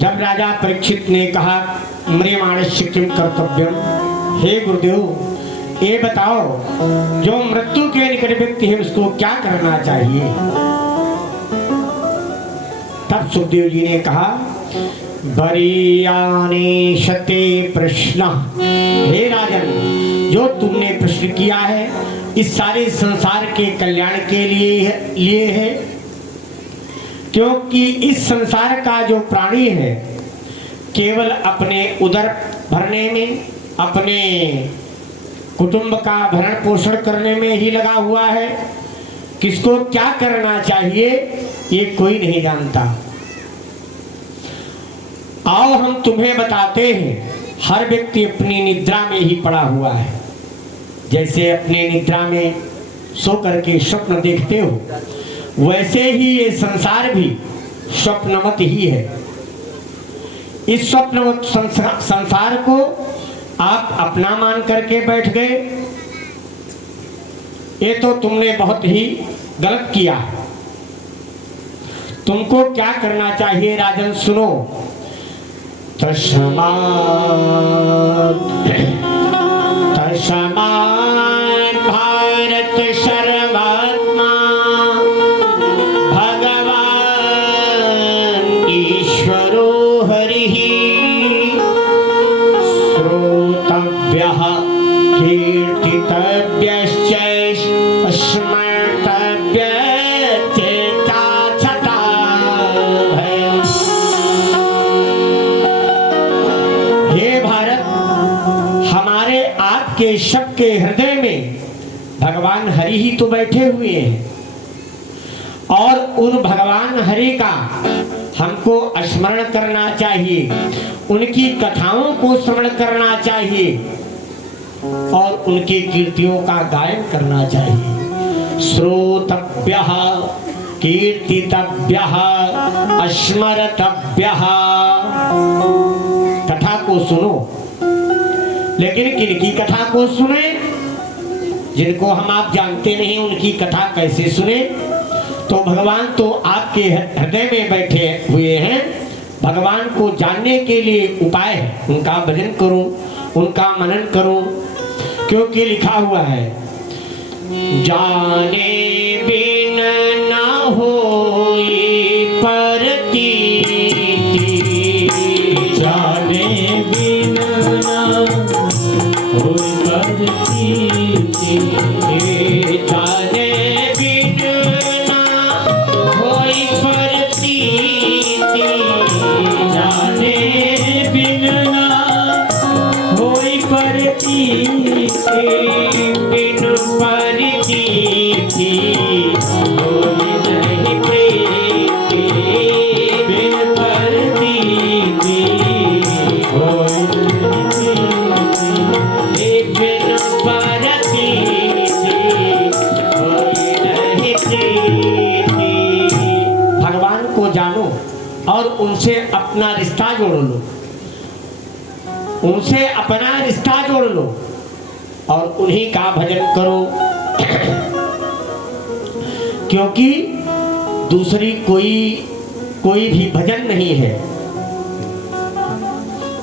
जब राजा परीक्षित ने कहा म्रियमाणस्य किम कर्तव्यम, हे गुरुदेव ये बताओ जो मृत्यु के निकट व्यक्ति है उसको क्या करना चाहिए। तब सुखदेव जी ने कहा बरीयाने शते प्रश्न, हे राजन जो तुमने प्रश्न किया है इस सारे संसार के कल्याण के लिए है, क्योंकि इस संसार का जो प्राणी है केवल अपने उदर भरने में, अपने कुटुंब का भरण पोषण करने में ही लगा हुआ है। किसको क्या करना चाहिए ये कोई नहीं जानता। आओ हम तुम्हें बताते हैं। हर व्यक्ति अपनी निद्रा में ही पड़ा हुआ है। जैसे अपने निद्रा में सो करके स्वप्न देखते हो, वैसे ही ये संसार भी स्वप्नवत ही है। इस स्वप्नवत संसार को आप अपना मान करके बैठ गए, ये तो तुमने बहुत ही गलत किया। तुमको क्या करना चाहिए राजन सुनो। तस्मात् भारत सर्वात्मा भगवान ईश्वरो हरिः श्रोतव्यः कीर्तितव्यश्च स्मर्तव्यश्च चाचता भयम्। हे भारत, हमारे आपके सबके हृदय में भगवान हरि ही तो बैठे हुए हैं और उन भगवान हरि का हमको स्मरण करना चाहिए, उनकी कथाओं को स्मरण करना चाहिए और उनकी कीर्तियों का गायन करना चाहिए। श्रोतव्यः कीर्तितव्यः स्मरतव्यः, कथा को सुनो। लेकिन किनकी कथा को सुने? जिनको हम आप जानते नहीं उनकी कथा कैसे सुने? तो भगवान तो आपके हृदय में बैठे हुए हैं। भगवान को जानने के लिए उपाय है, उनका भजन करो, उनका मनन करो, क्योंकि लिखा हुआ है जाने बिन न होई परतीति, जाने बिन न होई परतीति, जाने बिन न होई परतीति, जाने बिन न होई परतीति, बिन परतीति होई नहीं प्रीति, बिन परतीति होई बिन परतीति होई नहीं प्रीति। भगवान को जानो और उनसे अपना रिश्ता जोड़ लो, उनसे अपना रिश्ता जोड़ लो और उन्हीं का भजन करो, क्योंकि दूसरी कोई भी भजन नहीं है।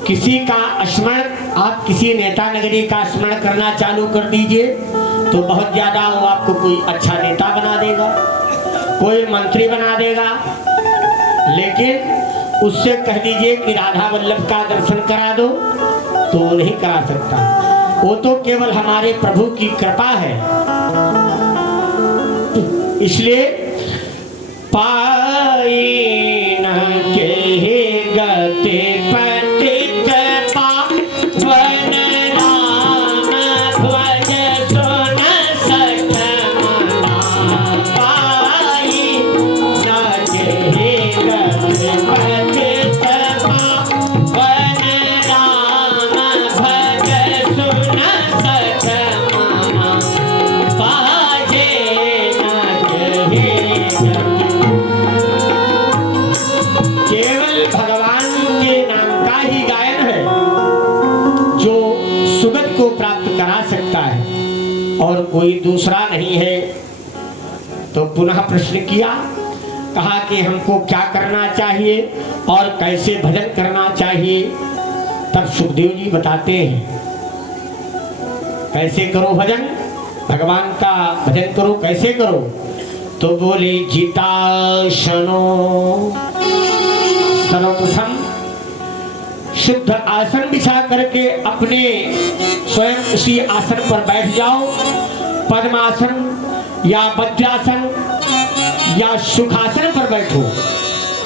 किसी का स्मरण, आप किसी नेता नगरी का स्मरण करना चालू कर दीजिए तो बहुत ज्यादा वो आपको कोई अच्छा नेता बना देगा, कोई मंत्री बना देगा। लेकिन उससे कह दीजिए कि राधा वल्लभ का दर्शन करा दो तो वो नहीं करा सकता। वो तो केवल हमारे प्रभु की कृपा है। इसलिए पाई न के गते पतित पावन राम ध्वज सुन सठ मना, पाई न के गते पतित पावन राम ध्वज सुन सठ मना, पाजे न के केवल भगवान के नाम का ही गायन है जो सुगत को प्राप्त करा सकता है और कोई दूसरा नहीं है। तो पुनः प्रश्न किया कहा कि हमको क्या करना चाहिए और कैसे भजन करना चाहिए। तब सुखदेव जी बताते हैं कैसे करो भजन, भगवान का भजन करो, कैसे करो। तो बोले जिताशनो, सर्वप्रथम शुद्ध आसन बिछा करके अपने स्वयं उसी आसन पर बैठ जाओ। पद्मासन या वज्रासन या सुखासन पर बैठो।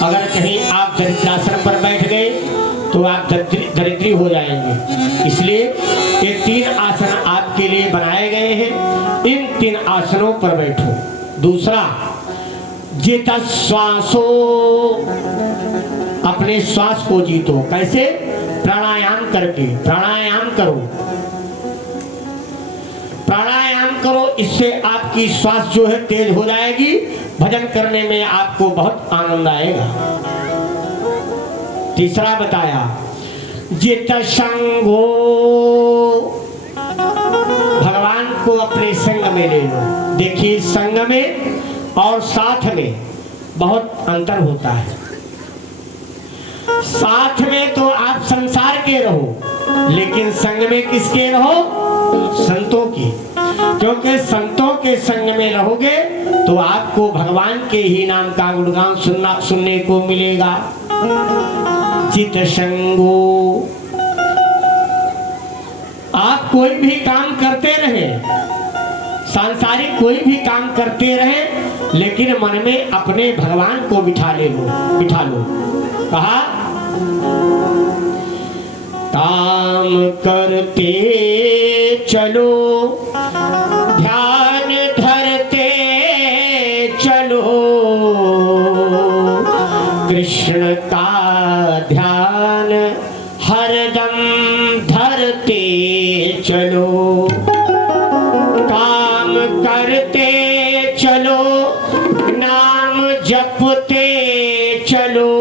अगर कहीं आप दरिद्रासन पर बैठ गए तो आप दरिद्री हो जाएंगे। इसलिए ये 3 आसन आपके लिए बनाए गए हैं, इन 3 आसनों पर बैठो। दूसरा, जित श्वासो, अपने श्वास को जीतो। कैसे? प्राणायाम करके। प्राणायाम करो, प्राणायाम करो, इससे आपकी श्वास जो है तेज हो जाएगी। भजन करने में आपको बहुत आनंद आएगा। तीसरा बताया जित संगो, भगवान को अपने संग में ले लो। देखिए, संग में और साथ में बहुत अंतर होता है। साथ में तो आप संसार के रहो, लेकिन संग में किसके रहो? संतों की। क्योंकि संतों के संग में रहोगे तो आपको भगवान के ही नाम का गुणगान सुनने को मिलेगा। चित संगो, आप कोई भी काम करते रहे, सांसारिक कोई भी काम करते रहे, लेकिन मन में अपने भगवान को बिठा लो। कहा काम करते चलो, ध्यान धरते चलो, कृष्ण का ध्यान हरदम धरते चलो। काम करते चलो, नाम जपते चलो,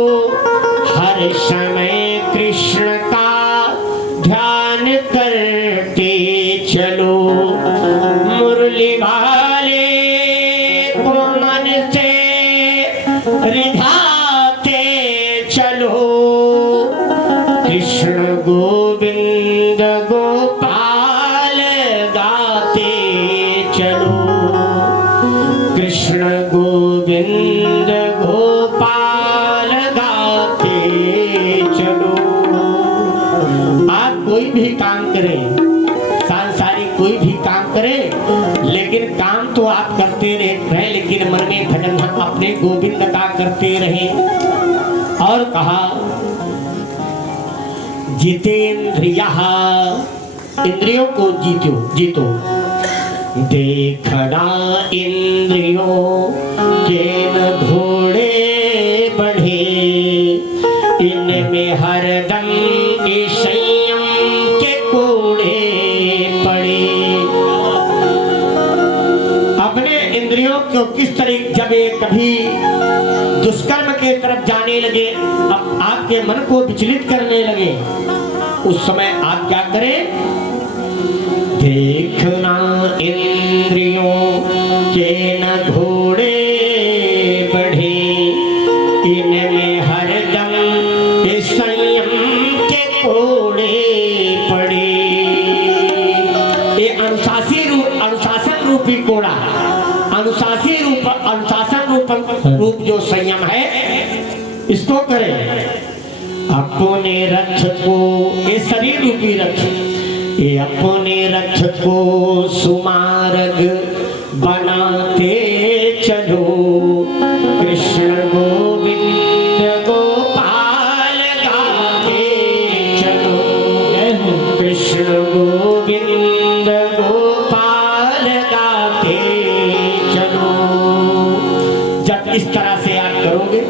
हर समय कृष्ण का ध्यान करते चलो। मुरली वाले को मन से रिझाते चलो, कृष्ण गोविंद गोपाल गाते चलो, कृष्ण गोविंद गोपाल गाते चलो। आप कोई भी काम करें, सांसारिक कोई भी काम करें, लेकिन काम तो आप करते रहे, लेकिन मन में भजन अपने गोविंद का करते रहे। और कहा जितेंद्रियः, इंद्रियों को जीतो। देखना इंद्रियों के न घोड़े बढ़े, इनमें हरदम संयम के कोड़े पड़े। अपने इंद्रियों को किस तरह, जब ये कभी दुष्कर्म के तरफ जाने लगे, अब आपके मन को विचलित करने लगे, उस समय आप क्या करें? देखना इंद्रियों के न घोड़े बढ़े, इनमें हरदम संयम के कोड़े पड़े। ये अनुशासन रूपी कोड़ा, अनुशासन रूप जो संयम है, इसको करें। अपने रथ को, ये शरीर रूपी रथ, ये अपने रथ को सुमार्ग बनाते चलो, कृष्ण गोविंद गोपाल गाते चलो, कृष्ण गोविंद गोपाल गाते चलो। जब इस तरह से आप करोगे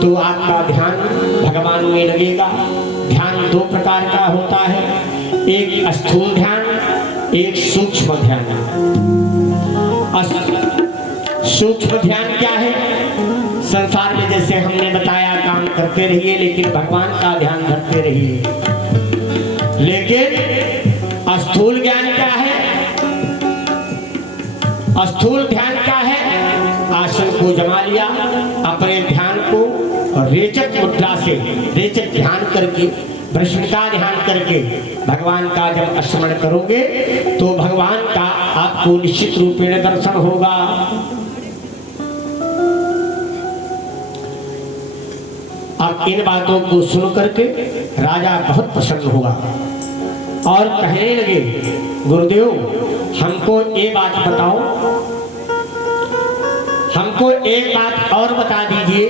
तो आपका ध्यान भगवान में लगेगा। ध्यान 2 प्रकार का होता है, एक स्थूल ध्यान, एक सूक्ष्म ध्यान। सूक्ष्म ध्यान क्या है? संसार में जैसे हमने बताया काम करते रहिए, लेकिन भगवान का ध्यान धरते रहिए। लेकिन स्थूल ज्ञान क्या है? स्थूल ध्यान क्या है? आसन को जमा लिया, अपने ध्यान को रेचक मुद्रा से, रेचक ध्यान करके, भ्रष्टता ध्यान करके भगवान का जब स्मरण करोगे तो भगवान का आपको निश्चित रूप में दर्शन होगा। अब इन बातों को सुन करके राजा बहुत प्रसन्न हुआ और कहने लगे, गुरुदेव हमको ये बात बताओ, हमको एक बात और बता दीजिए,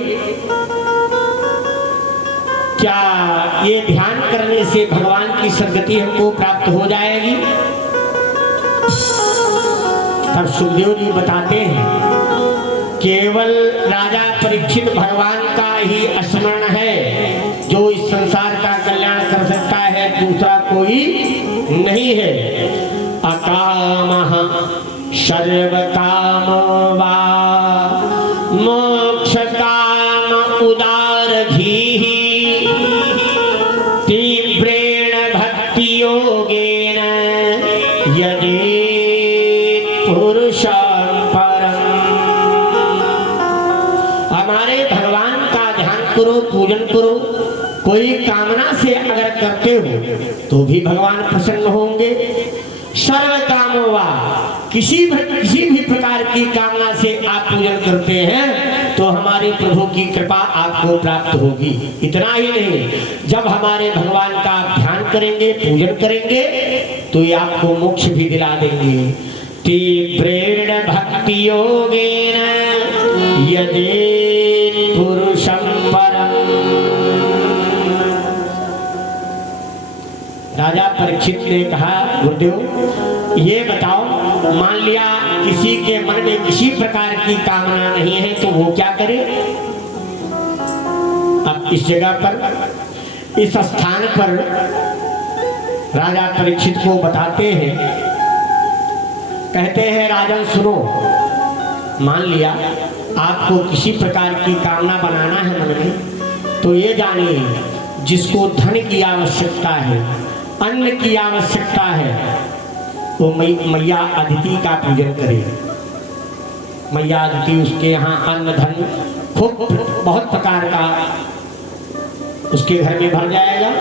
क्या ये ध्यान करने से भगवान की सद्गति हमको प्राप्त हो जाएगी? तब सुखदेव जी बताते हैं, केवल राजा परीक्षित भगवान का ही स्मरण है जो इस संसार का कल्याण कर सकता है, दूसरा कोई नहीं है। अकामः सर्वकाम वा मोक्ष काम उदारधीः तीव्रेण भक्ति योगेन यजेत पुरुषं परम्। हमारे भगवान का ध्यान करो, पूजन करो, कोई कामना से अगर करते हो तो भी भगवान प्रसन्न होंगे। सर्व कामोवा, किसी भी प्रकार की कामना से आप पूजन करते हैं तो हमारे प्रभु की कृपा आपको प्राप्त होगी। इतना ही नहीं, जब हमारे भगवान का ध्यान करेंगे, पूजन करेंगे तो ये आपको मोक्ष भी दिला देंगे। तीव्रेण भक्ति योगेन यजेत पुरुषं परम्। राजा परीक्षित ने कहा, गुरुदेव ये बताओ, मान लिया किसी के मन में किसी प्रकार की कामना नहीं है तो वो क्या करे? अब इस जगह पर, इस स्थान पर राजा परीक्षित को बताते हैं, कहते हैं, राजन सुनो, मान लिया आपको किसी प्रकार की कामना बनाना है मन में तो ये जानिए, जिसको धन की आवश्यकता है, अन्न की आवश्यकता है, वो मैया अदिति का पूजन करे। मैया अदिति, उसके यहाँ अन्न धन खूब बहुत प्रकार का उसके घर में भर जाएगा।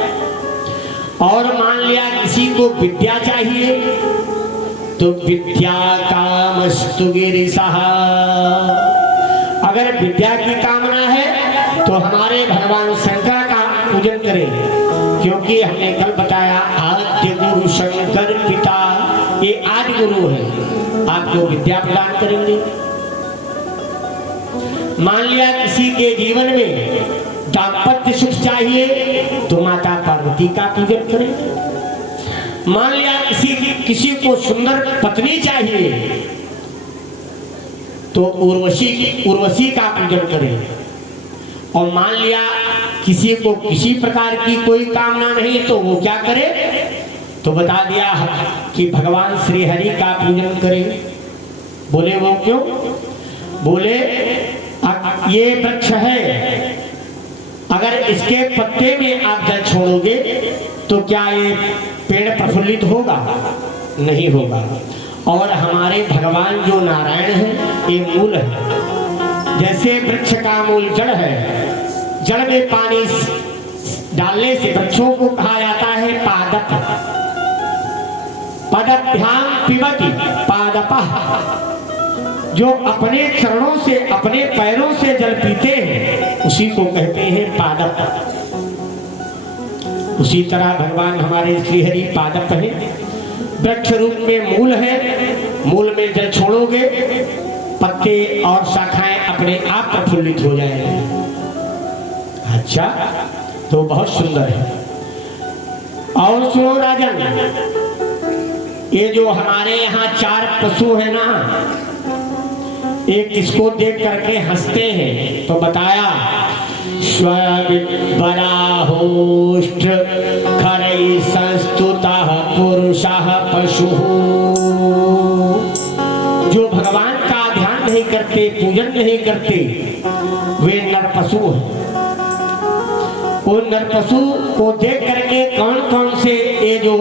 और मान लिया किसी को विद्या चाहिए तो विद्या कामस्तु गिरिशः, अगर विद्या की कामना है तो हमारे भगवान शंकर का पूजन करें, क्योंकि हमने कल बताया आद्य गुरु शंकर पिता, ये आदि गुरु है, आपको विद्या प्रदान करेंगे। मान लिया किसी के जीवन में दाम्पत्य सुख चाहिए तो माता पार्वती का पूजन करें। मान लिया किसी को सुंदर पत्नी चाहिए तो उर्वशी का पूजन करें। और मान लिया किसी को किसी प्रकार की कोई कामना नहीं तो वो क्या करे? तो बता दिया कि भगवान श्री हरि का पूजन करें। बोले वो क्यों? बोले ये वृक्ष है, अगर इसके पत्ते में आप जल छोड़ोगे तो क्या ये पेड़ प्रफुल्लित होगा? नहीं होगा। और हमारे भगवान जो नारायण है ये मूल है। जैसे वृक्ष का मूल जड़ है, जड़ में पानी डालने से वृक्षों को कहा जाता है पादप। पदभ्याम पिबति पादपः, जो अपने चरणों से, अपने पैरों से जल पीते हैं उसी को कहते हैं पादप। उसी तरह भगवान हमारे श्री हरि पादप है, वृक्ष रूप में मूल है। मूल में जल छोड़ोगे पत्ते और शाखाएं अपने आप प्रफुल्लित हो जाएंगे। अच्छा, तो बहुत सुंदर है। और सुनो राजन, ये जो हमारे यहाँ 4 पशु है ना, एक इसको देख करके हंसते हैं तो बताया स्वविबराहोष्ठ खरैः संस्तुतः पुरुषः पशुः। जो भगवान का ध्यान नहीं करते, पूजन नहीं करते, वे नर पशु हैं। वो नर पशु को देख करके कौन कौन से ये जो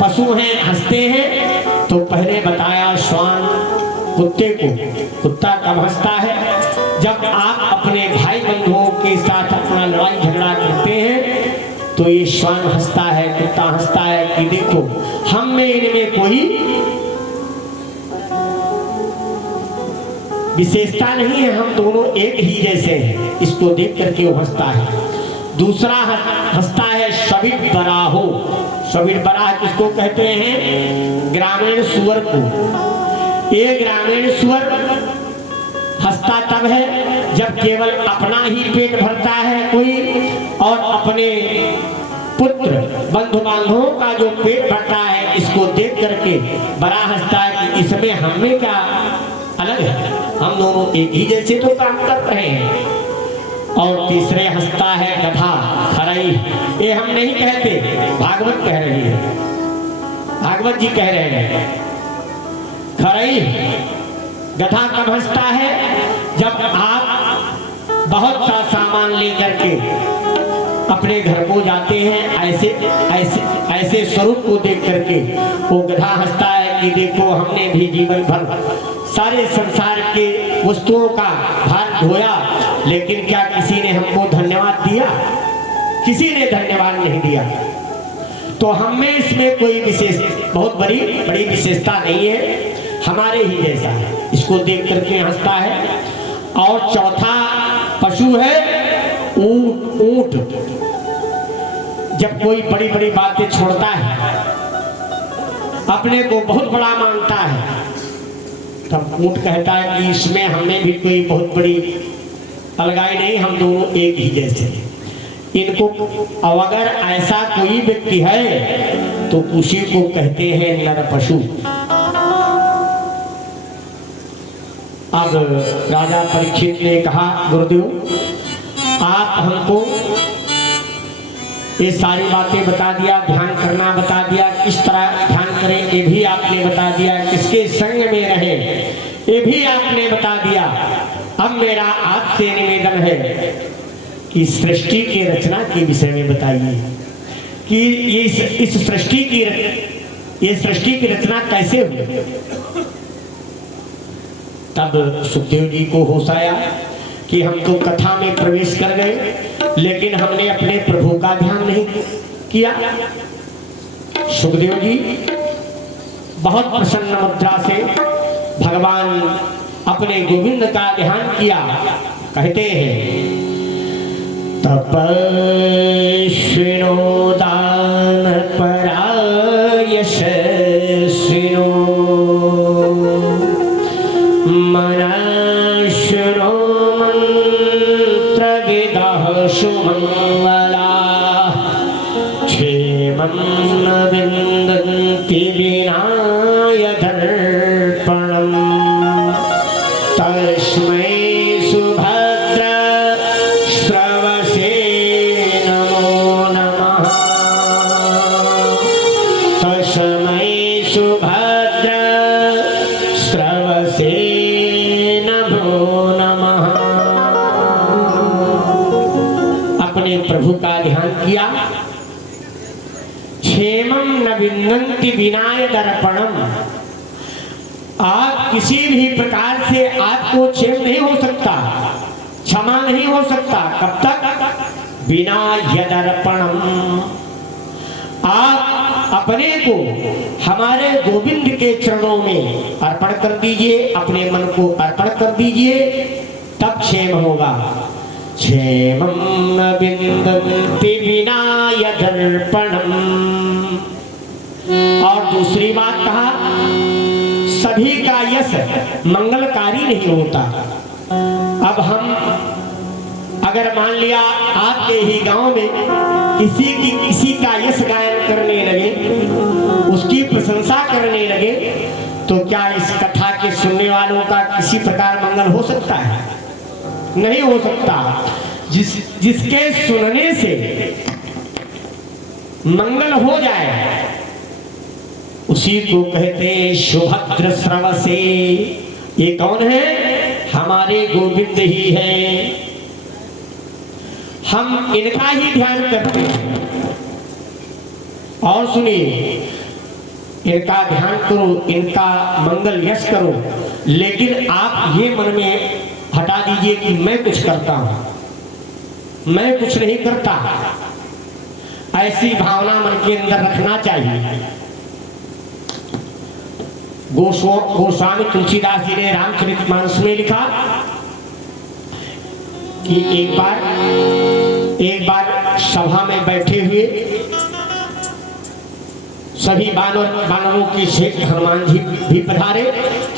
पशु हैं हंसते हैं? तो पहले बताया श्वान, कुत्ते को। कुत्ता कब हंसता है? जब आप अपने भाई बंधुओं के साथ अपना लड़ाई झगड़ा करते हैं तो ये श्वान हंसता है, कुत्ता हंसता है कि देखो हम में इनमें कोई विशेषता नहीं है, हम दोनों एक ही जैसे हैं। इसको देख करके वो हंसता है। दूसरा हंसता है शबिर बराहो। शबिर बराह किसको कहते हैं? ग्रामीण सुअर को। ये ग्रामीण सुअर हंसता तब है जब केवल अपना ही पेट भरता है कोई, और अपने पुत्र बंधु बांधवों का जो पेट भरता है इसको देख करके बड़ा हंसता है कि इसमें हमें क्या अलग है, हम दोनों एक ही जैसे तो काम कर रहे हैं। और तीसरे हंसता है गधा खरई। ये हम नहीं कहते, भागवत कह रही है, भागवत जी कह रहे हैं। खरई गधा कब हंसता है? जब आप बहुत सा सामान लेकर के अपने घर को जाते हैं, ऐसे ऐसे ऐसे स्वरूप को देख करके वो गधा हंसता है कि देखो हमने भी जीवन भर सारे संसार के वस्तुओं का भार ढोया, लेकिन क्या किसी ने हमको धन्यवाद दिया? किसी ने धन्यवाद नहीं दिया। तो हम में इसमें कोई विशेष बहुत बड़ी विशेषता नहीं है, हमारे ही जैसा है, इसको देख करके हंसता है। और चौथा पशु है ऊंट। ऊंट जब कोई बड़ी बड़ी बातें छोड़ता है, अपने को बहुत बड़ा मानता है, तब ऊंट कहता है कि इसमें हमें भी कोई बहुत बड़ी अलगाई नहीं, हम दोनों एक ही जैसे हैं। इनको अब अगर ऐसा कोई व्यक्ति है तो उसी को कहते हैं नर पशु। अब राजा परीक्षित ने कहा, गुरुदेव आप हमको ये सारी बातें बता दिया, ध्यान करना बता दिया, किस तरह ध्यान करें ये भी आपने बता दिया, किसके संग में रहे ये भी आपने बता दिया। अब मेरा आपसे निवेदन है कि सृष्टि की रचना के विषय में बताइए कि इस सृष्टि की रचना कैसे हुई। तब सुखदेव जी को होश आया कि हम तो कथा में प्रवेश कर गए, लेकिन हमने अपने प्रभु का ध्यान नहीं किया। सुखदेव जी बहुत प्रसन्न मुद्रा से भगवान अपने गोविंद का ध्यान किया। कहते हैं तपस्विनो दान पराय यशस्विनो मनश्विनो मंत्रविदः सुमंगला क्षेमं विन्दन्ति विनाय दर्पणम् तस्मै सुभद्र श्रवसे नमो नमः। तस्मै सुभद्र श्रवसे नमो नमः। अपने प्रभु का ध्यान किया। क्षेमं न विन्दन्ति विनाय दर्पणम्। आप किसी भी प्रकार से आपको क्षेम नहीं हो सकता, क्षमा नहीं हो सकता। कब तक? बिना यदर्पणम। आप अपने को हमारे गोविंद के चरणों में अर्पण कर दीजिए, अपने मन को अर्पण कर दीजिए, तब क्षेम होगा। क्षेमं न विन्दन्ति विना यदर्पणम। और दूसरी बात कहा, सभी का यश मंगलकारी नहीं होता। अब हम अगर मान लिया आपके ही गांव में किसी का यश गायन करने लगे, उसकी प्रशंसा करने लगे, तो क्या इस कथा के सुनने वालों का किसी प्रकार मंगल हो सकता है? नहीं हो सकता। जिसके सुनने से मंगल हो जाए उसी को कहते हैं सुभद्र श्रवसे। ये कौन है? हमारे गोविंद ही है। हम इनका ही ध्यान करते हैं। और सुनिए, इनका ध्यान करो, इनका मंगल यश करो, लेकिन आप ये मन में हटा दीजिए कि मैं कुछ करता हूं। मैं कुछ नहीं करता, ऐसी भावना मन के अंदर रखना चाहिए। गोस्वामी तुलसीदास जी ने रामचरितमानस में लिखा कि एक बार सभा में बैठे हुए सभी बानरों के सहित हनुमान जी भी पधारे।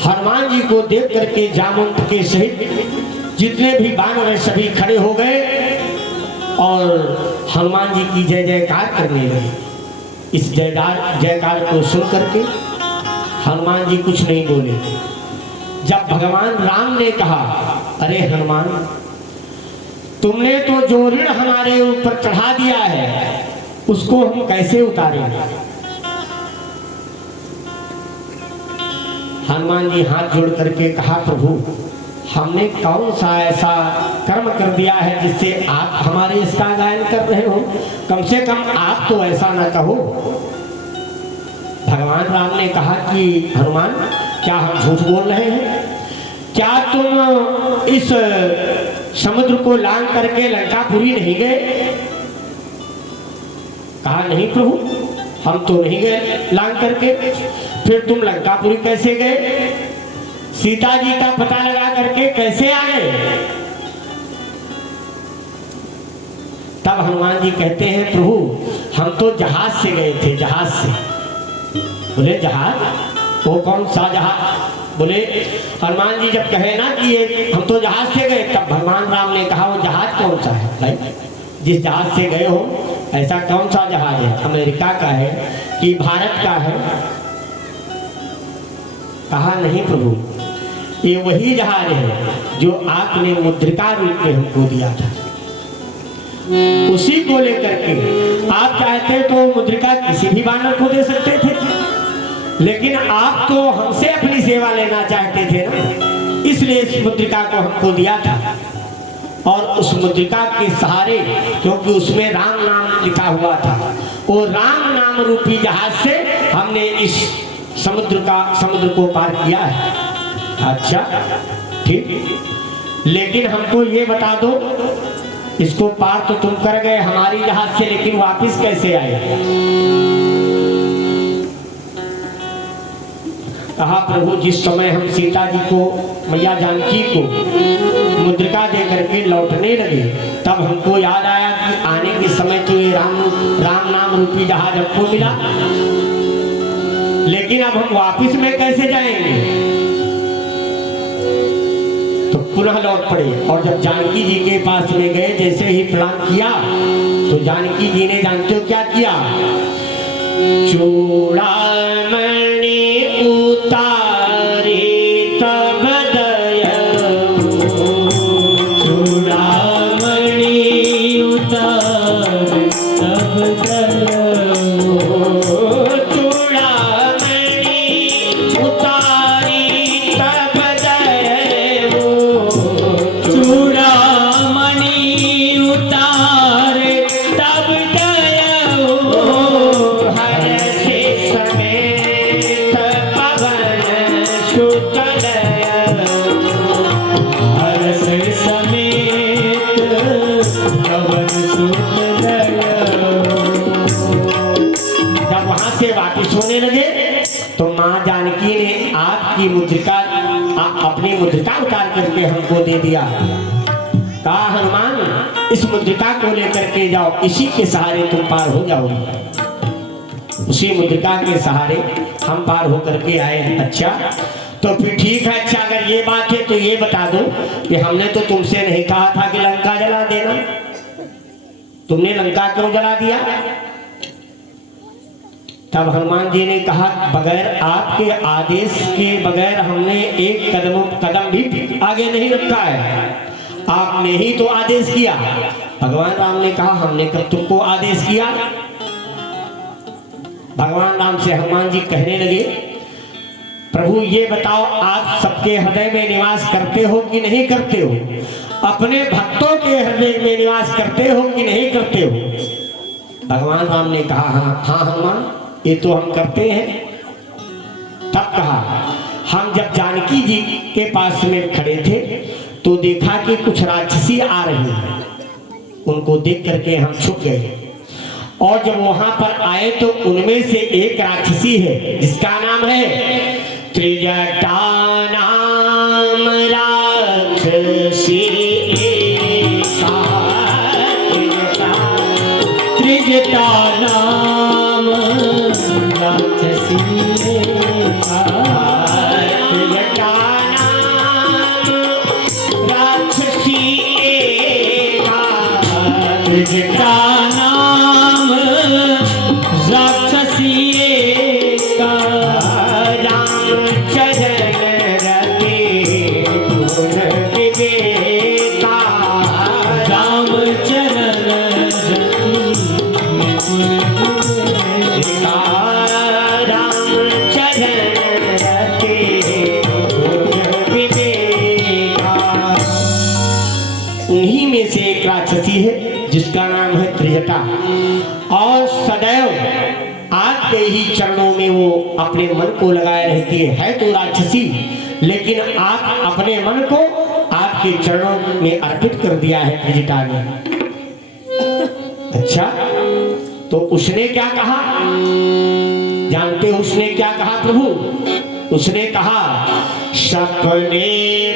हनुमान जी को देख करके जामवंत के सहित जितने भी बानर हैं सभी खड़े हो गए और हनुमान जी की जय जयकार करने लगे। इस जयकार को सुन करके हनुमान जी कुछ नहीं बोले। जब भगवान राम ने कहा, अरे हनुमान, तुमने तो जो ऋण हमारे ऊपर चढ़ा दिया है उसको हम कैसे उतारेंगे। हनुमान जी हाथ जोड़ करके कहा, प्रभु हमने कौन सा ऐसा कर्म कर दिया है जिससे आप हमारे इसका गायन कर रहे हो, कम से कम आप तो ऐसा ना कहो। भगवान राम ने कहा कि हनुमान, क्या हम झूठ बोल रहे हैं? क्या तुम इस समुद्र को लांग करके लंकापुरी नहीं गए? कहा, नहीं प्रभु, हम तो नहीं गए लांग करके। फिर तुम लंकापुरी कैसे गए? सीता जी का पता लगा करके कैसे आ गए? तब हनुमान जी कहते हैं, प्रभु हम तो जहाज से गए थे, जहाज से। बोले जहाज? वो कौन सा जहाज? बोले हनुमान जी जब कहे ना कि ये हम तो जहाज से गए, तब भगवान राम ने कहा, वो जहाज कौन सा है भाई? जिस जहाज से गए हो ऐसा कौन सा जहाज है? अमेरिका का है कि भारत का है? कहा, नहीं प्रभु, ये वही जहाज है जो आपने मुद्रिका रूप में हमको दिया था। उसी को लेकर के आप चाहते तो मुद्रिका किसी भी बानर को दे सकते थे, लेकिन आप तो हमसे अपनी सेवा लेना चाहते थे ना, इसलिए इस मुद्रिका को हमको दिया था। और उस मुद्रिका के सहारे, क्योंकि उसमें राम नाम लिखा हुआ था, वो राम नाम रूपी जहाज से हमने इस समुद्र को पार किया है। अच्छा ठीक, लेकिन हमको ये बता दो, इसको पार तो तुम कर गए हमारी जहाज से, लेकिन वापस कैसे आए? कहा, प्रभु जिस समय हम सीता जी को, मैया जानकी को मुद्रिका दे करके लौटने लगे, तब हमको याद आया कि आने के समय तो ये राम नाम रूपी जहाज हमको मिला, लेकिन अब हम वापस में कैसे जाएंगे? तो पुनः लौट पड़े। और जब जानकी जी के पास में गए, जैसे ही प्रणाम किया तो जानकी जी ने, जानते हो क्या किया? चूड़ामणि उतारी तब दयालु, चूड़ामणि उतारी तब दयालु, चूड़ामणि उतारी तब दयालु, चूड़ामणि उतारे तब दयालु, हर्षि समेत पवन सुत दयालु, हर्ष समेत पवन सुत दयालु। जब वहां से वापिस होने लगे तो माँ जानकी ने आपकी मुद्रिका, अपनी मुद्रिका उतार करके हमको दे दिया। कहा, हनुमान इस मुद्रिका को लेकर के जाओ, इसी के सहारे तुम पार हो जाओगे। उसी मुद्रिका के सहारे हम पार होकर के आए। अच्छा तो फिर ठीक है। अच्छा अगर ये बात है तो ये बता दो कि हमने तो तुमसे नहीं कहा था कि लंका जला देना, तुमने लंका क्यों जला दिया? तब हनुमान जी ने कहा, बगैर आपके आदेश के बगैर हमने एक कदम भी आगे नहीं रखा है, आपने ही तो आदेश किया। भगवान राम ने कहा, हमने कब तुमको आदेश किया? भगवान राम से हनुमान जी कहने लगे, प्रभु ये बताओ, आप सबके हृदय में निवास करते हो कि नहीं करते हो? अपने भक्तों के हृदय में निवास करते हो कि नहीं करते हो? भगवान राम ने कहा, हाँ हनुमान, ये तो हम करते हैं। तब कहा, हम जब जानकी जी के पास में खड़े थे तो देखा कि कुछ राक्षसी आ रही हैं। उनको देख करके हम छुप गए। और जब वहां पर आए तो उनमें से एक राक्षसी है जिसका नाम है त्रिजटा नाम राक्षसी त्रिजटा नाम राक्षसी त्रिजटा नाम राक्षसी त्रिजटा नाम राक्षसी का रामचरण रति गुण विवेका रामचरण रामचरण रति गुण विवेका। उन्हीं में से एक राक्षसी है जिसका नाम है त्रिजटा, और सदैव आपके ही चरणों में वो अपने मन को लगाए रहती है तो राक्षसी, लेकिन आप अपने मन को आपके चरणों में अर्पित कर दिया है त्रिजटा ने। अच्छा, तो उसने क्या कहा जानते हो? उसने क्या कहा प्रभु? उसने कहा सपने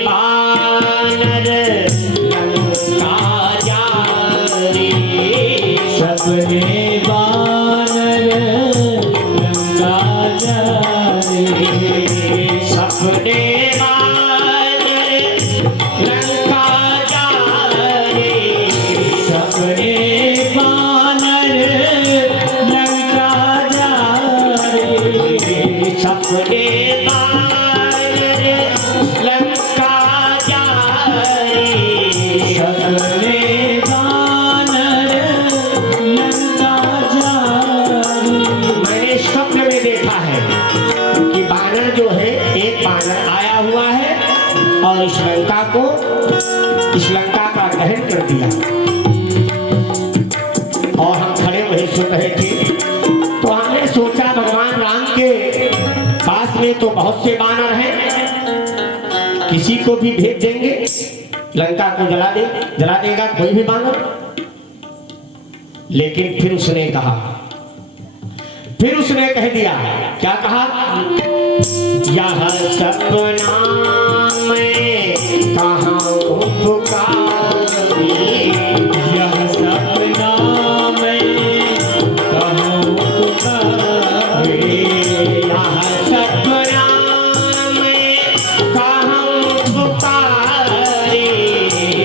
बानर लंका सपने बानर लंका जाए सपने बानर लंका जाए सपने बानर लंका जाए सपने बानर लंका जाए सपने बानर लंका जाए। मैंने स्वप्न में देखा है कि बानर जो है, एक बानर आया हुआ है और इस लंका का दहन कर दिया। और हम खड़े वहीं सुन रहे थे तो हमने सोचा भगवान राम के पास में तो बहुत से बानर हैं, किसी को भी भेज देंगे, लंका को जला देगा कोई भी बानर। लेकिन फिर उसने कह दिया, क्या कहा? यह सपना मैं कहाँ पुकारी, यह सपना मैं कहूँ पुकारे यह सपना मैं कहाँ पुकारी,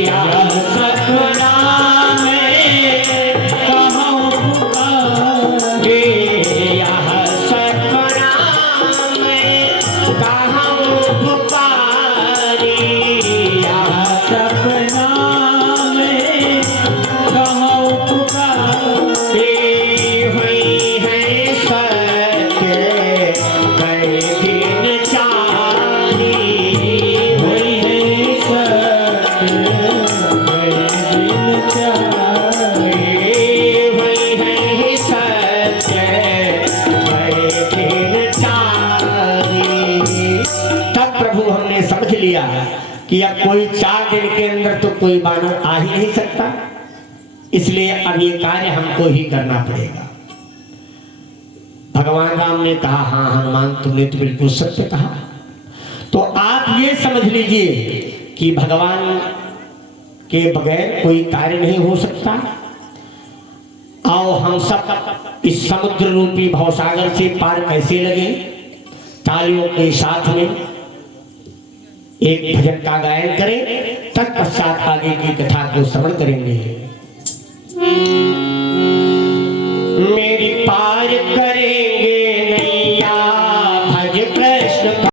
यह सपना मैं कहूँ पुकारे यह सपना मैं कहाँ पुकारी, यह सपना मैं कहूँ पुकारे हुई है सत्य कई दिन चारी, हुई है सत्य बड़े दिन चाहे हुई है सत्य कई दिन चारी। तब प्रभु हमने समझ लिया कि अब कोई 4 दिन के अंदर तो कोई बानर आ ही नहीं सकता, इसलिए अब ये कार्य हमको ही करना पड़ेगा। भगवान राम ने कहा, हाँ हनुमान तुमने तो बिल्कुल सत्य कहा। तो आप ये समझ लीजिए कि भगवान के बगैर कोई कार्य नहीं हो सकता। आओ हम सब इस समुद्र रूपी भवसागर से पार कैसे लगे, तालियों के साथ में एक भजन का गायन करें, तत्पश्चात आगे की कथा को श्रवण करेंगे।